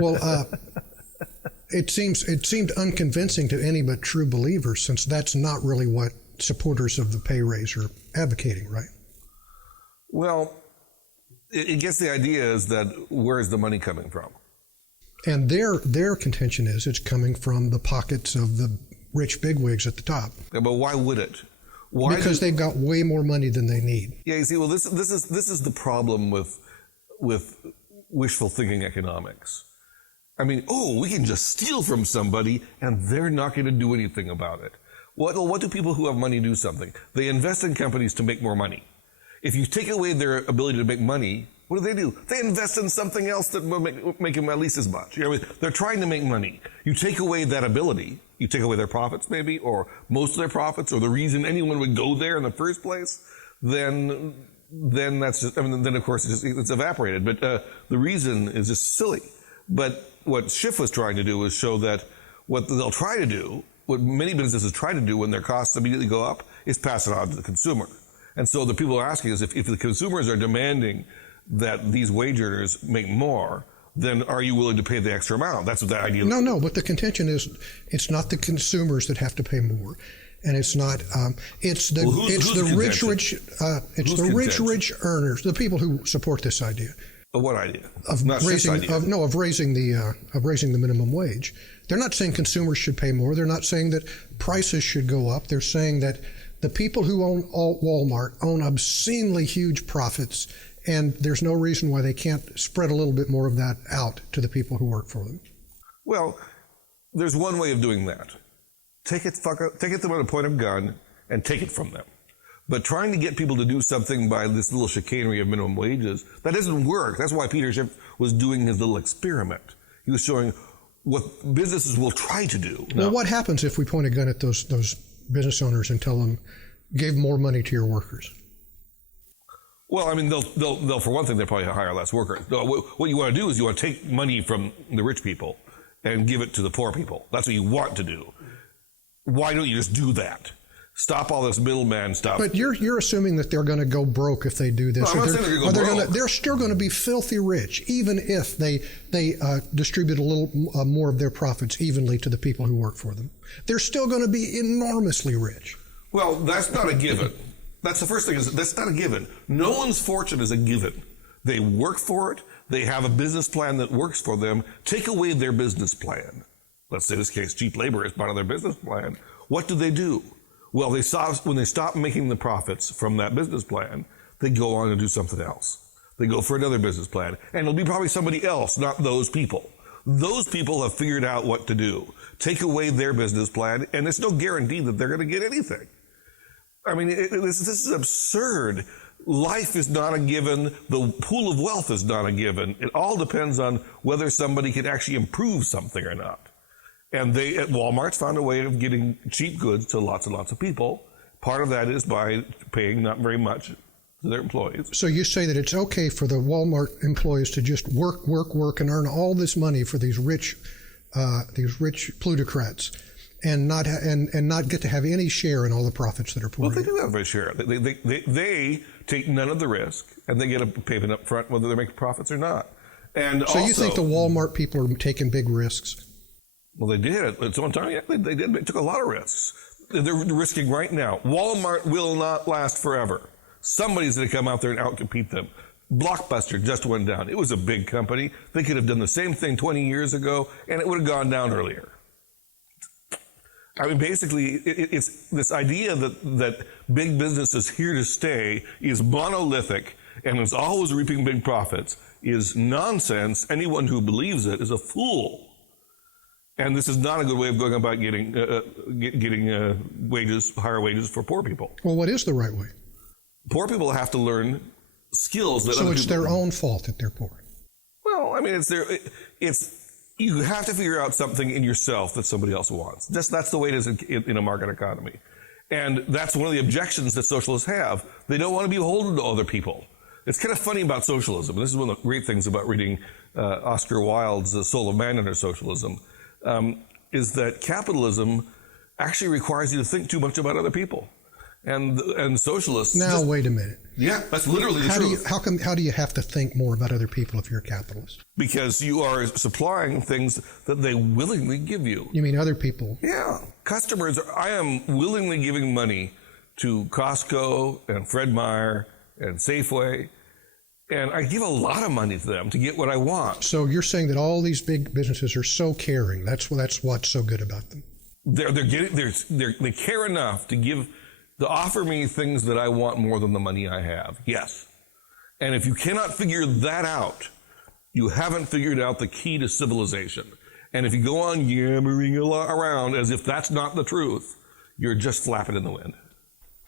Well, it seemed unconvincing to any but true believers, since that's not really what supporters of the pay raise are advocating, right? Well, it gets the idea is that where is the money coming from? And their contention is it's coming from the pockets of the rich bigwigs at the top. Yeah, but why would it? Because they've got way more money than they need. Yeah, you see, well, this is the problem with wishful thinking economics. I mean, we can just steal from somebody and they're not going to do anything about it. What do people who have money do something? They invest in companies to make more money. If you take away their ability to make money, what do? They invest in something else that will make them at least as much. You know, they're trying to make money. You take away that ability, you take away their profits maybe, or most of their profits, or the reason anyone would go there in the first place, then that's just, then of course it's evaporated. But the reason is just silly. But what Schiff was trying to do was show that what they'll try to do, what many businesses try to do when their costs immediately go up, is pass it on to the consumer. And so the people are asking is if the consumers are demanding that these wage earners make more, then are you willing to pay the extra amount? That's what the idea is. No, but the contention is it's not the consumers that have to pay more. And it's not, it's the rich earners, the people who support this idea. Of what idea? Of raising the minimum wage. They're not saying consumers should pay more. They're not saying that prices should go up. They're saying that the people who own Walmart own obscenely huge profits, and there's no reason why they can't spread a little bit more of that out to the people who work for them. Well, there's one way of doing that. Take it to them at a point of gun and take it from them. But trying to get people to do something by this little chicanery of minimum wages, that doesn't work. That's why Peter Schiff was doing his little experiment. He was showing what businesses will try to do. Well, what happens if we point a gun at those business owners and tell them, give more money to your workers? Well, I mean, they'll for one thing, they'll probably hire less workers. What you want to do is you want to take money from the rich people and give it to the poor people. That's what you want to do. Why don't you just do that? Stop all this middleman stuff. But you're assuming that they're going to go broke if they do this. No, I'm not saying they're going to go broke. They're still going to be filthy rich, even if they distribute a little more of their profits evenly to the people who work for them. They're still going to be enormously rich. Well, that's not a given. That's the first thing. That's not a given. No one's fortune is a given. They work for it. They have a business plan that works for them. Take away their business plan. Let's say in this case, cheap labor is part of their business plan. What do? Well, when they stop making the profits from that business plan, they go on and do something else. They go for another business plan. And it'll be probably somebody else, not those people. Those people have figured out what to do. Take away their business plan, and it's no guarantee that they're going to get anything. I mean, this is absurd. Life is not a given. The pool of wealth is not a given. It all depends on whether somebody can actually improve something or not. And they, at Walmart's, found a way of getting cheap goods to lots and lots of people. Part of that is by paying not very much to their employees. So you say that it's okay for the Walmart employees to just work, and earn all this money for these rich plutocrats, and not get to have any share in all the profits that are poured. Well, they do have a share. They take none of the risk, and they get a payment up front whether they're making profits or not. And so also, you think the Walmart people are taking big risks? Well, they did. At some time, yeah, they did. They took a lot of risks. They're risking right now. Walmart will not last forever. Somebody's going to come out there and outcompete them. Blockbuster just went down. It was a big company. They could have done the same thing 20 years ago, and it would have gone down earlier. I mean, basically, it's this idea that big business is here to stay, is monolithic, and is always reaping big profits, is nonsense. Anyone who believes it is a fool. And this is not a good way of going about getting higher wages for poor people. Well, what is the right way? Poor people have to learn skills that so it's their own fault that they're poor. Well, I mean, you have to figure out something in yourself that somebody else wants. That's the way it is in a market economy. And that's one of the objections that socialists have. They don't want to be beholden to other people. It's kind of funny about socialism. This is one of the great things about reading Oscar Wilde's The Soul of Man Under Socialism, is that capitalism actually requires you to think too much about other people. and socialists. Now, wait a minute. Yeah, that's literally the truth. How do you have to think more about other people if you're a capitalist? Because you are supplying things that they willingly give you. You mean other people? Yeah. Customers, I am willingly giving money to Costco and Fred Meyer and Safeway, and I give a lot of money to them to get what I want. So you're saying that all these big businesses are so caring. That's what's so good about them. They care enough to offer me things that I want more than the money I have. Yes. And if you cannot figure that out, you haven't figured out the key to civilization. And if you go on yammering around as if that's not the truth, you're just flapping in the wind.